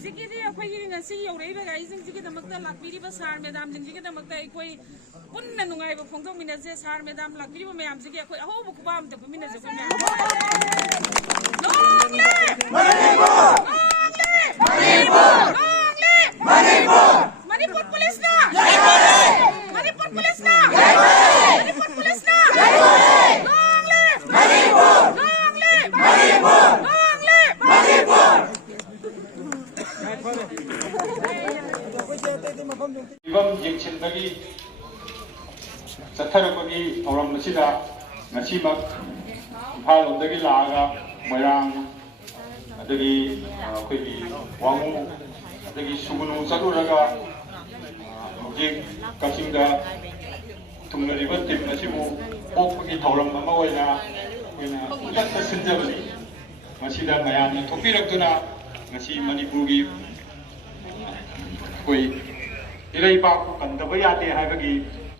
ꯍꯧꯖꯤꯛꯀꯤꯗꯤ ꯑꯩꯈꯣꯏꯒꯤ ꯉꯁꯤ ꯌꯧꯔꯛꯏꯕ ꯒꯥꯔꯤꯁꯤꯡꯁꯤꯒꯤꯗꯃꯛꯇ ꯂꯥꯛꯄꯤꯔꯤꯕ ꯁꯥꯔ ꯃꯦꯗꯥꯝꯁꯤꯡꯁꯤꯒꯤꯗꯃꯛꯇ ꯑꯩꯈꯣꯏ ꯄꯨꯟꯅ ꯅꯨꯡꯉꯥꯏꯕ ꯐꯣꯡꯗꯣꯛꯃꯤꯟꯅꯁꯦ ꯁꯥꯔ ꯃꯦꯗꯥꯝ ꯂꯥꯛꯄꯤꯔꯤꯕ ꯃꯌꯥꯝꯁꯤꯒꯤ ꯑꯩꯈꯣꯏ ꯑꯍꯧꯕ ꯈꯨꯕꯥꯛ ꯑꯃ ꯇꯧꯃꯤꯟꯅꯁꯦ ꯑꯩꯈꯣꯏ ꯃꯌꯥꯝ ꯃꯅꯤꯄꯨꯔ ꯄꯨꯂꯤꯁꯅ ꯃꯅꯤꯄꯨꯔ ꯄꯨꯂꯤꯁꯅ ꯃꯅꯤꯄꯨꯔ ꯄꯨꯂꯤꯁꯅ ꯐꯤꯕꯝ ꯌꯦꯡꯁꯤꯟꯕꯒꯤ ꯆꯠꯊꯔꯛꯄꯒꯤ ꯊꯧꯔꯝ ꯑꯁꯤꯗ ꯉꯁꯤꯃꯛ ꯏꯝꯐꯥꯜ ꯂꯣꯝꯗꯒꯤ ꯂꯥꯛꯑꯒ ꯃꯣꯏꯔꯥꯡ ꯑꯗꯒꯤ ꯑꯩꯈꯣꯏꯒꯤ ꯋꯥꯡꯉꯨ ꯑꯗꯒꯤ ꯁꯨꯒꯨꯅꯨ ꯆꯠꯂꯨꯔꯒ ꯍꯧꯖꯤꯛ ꯀꯛꯆꯤꯡꯗ ꯊꯨꯡꯂꯔꯤꯕ ꯇꯤꯝ ꯑꯁꯤꯕꯨ ꯑꯣꯛꯄꯒꯤ ꯊꯧꯔꯝ ꯑꯃ ꯑꯣꯏꯅ ꯑꯩꯈꯣꯏꯅ ꯈꯨꯗꯛꯇ ꯁꯤꯟꯖꯕꯅꯤ꯫ ꯃꯁꯤꯗ ꯃꯌꯥꯝꯅ ꯊꯣꯛꯄꯤꯔꯛꯇꯨꯅ ꯉꯁꯤ ꯃꯅꯤꯄꯨꯔꯒꯤ ꯑꯩꯈꯣꯏ ꯏꯔꯩꯕꯥꯛꯄꯨ ꯀꯟꯗꯕ ꯌꯥꯗꯦ ꯍꯥꯏꯕꯒꯤ